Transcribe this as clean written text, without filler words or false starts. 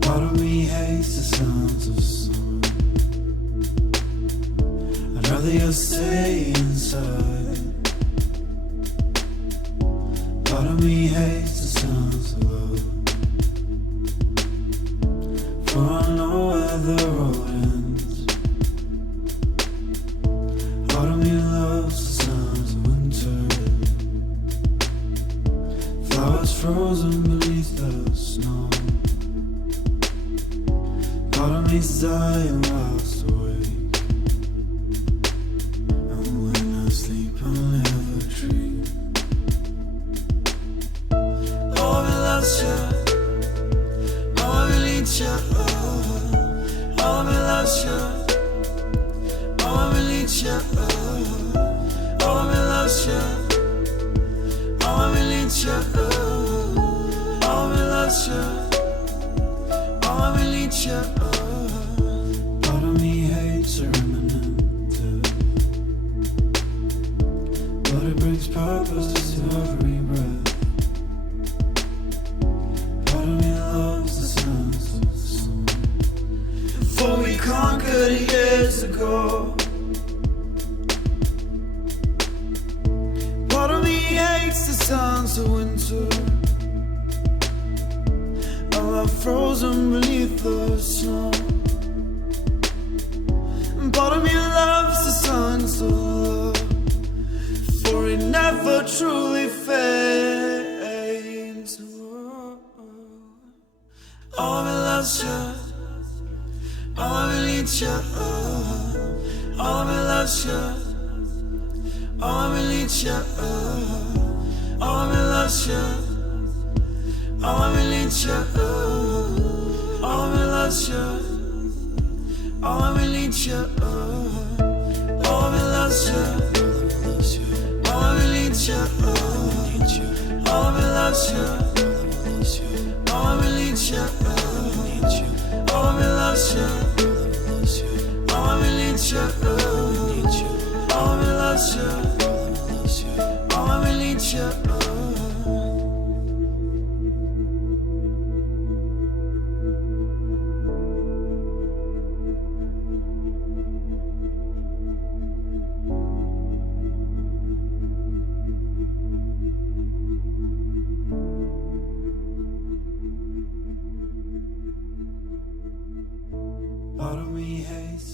Part of me hates the sounds of summer. I'd rather just stay inside. Part of me hates the sounds of love, for I know where the road ends. Part of me loves the sounds of winter, flowers frozen beneath the snow. Part of me's dying whilst awake, and when I sleep I'll never dream. Oh, I loves you, oh, I need you, oh, I loves you, oh, I need you, oh, I loves you, oh, I need you, oh, I loves you, oh, I need you. Part of me hates a remnant, but it brings purpose to every breath. Part of me loves the sounds of the sun, for we conquered years ago. Part of me hates the sounds of winter, I'm frozen beneath the snow. Part of me loves the songs of love, for it never truly fades. Oh, me loves you, oh, me needs you, oh, me loves you, oh, me needs you, oh, me loves you. Oh, I need you, oh, I loves you, oh, I need you, oh, I loves you, oh, I need you, oh, I loves you, oh, I need you, oh, I loves you, oh, I need you, oh, I loves you, oh, I need you. Part of me hates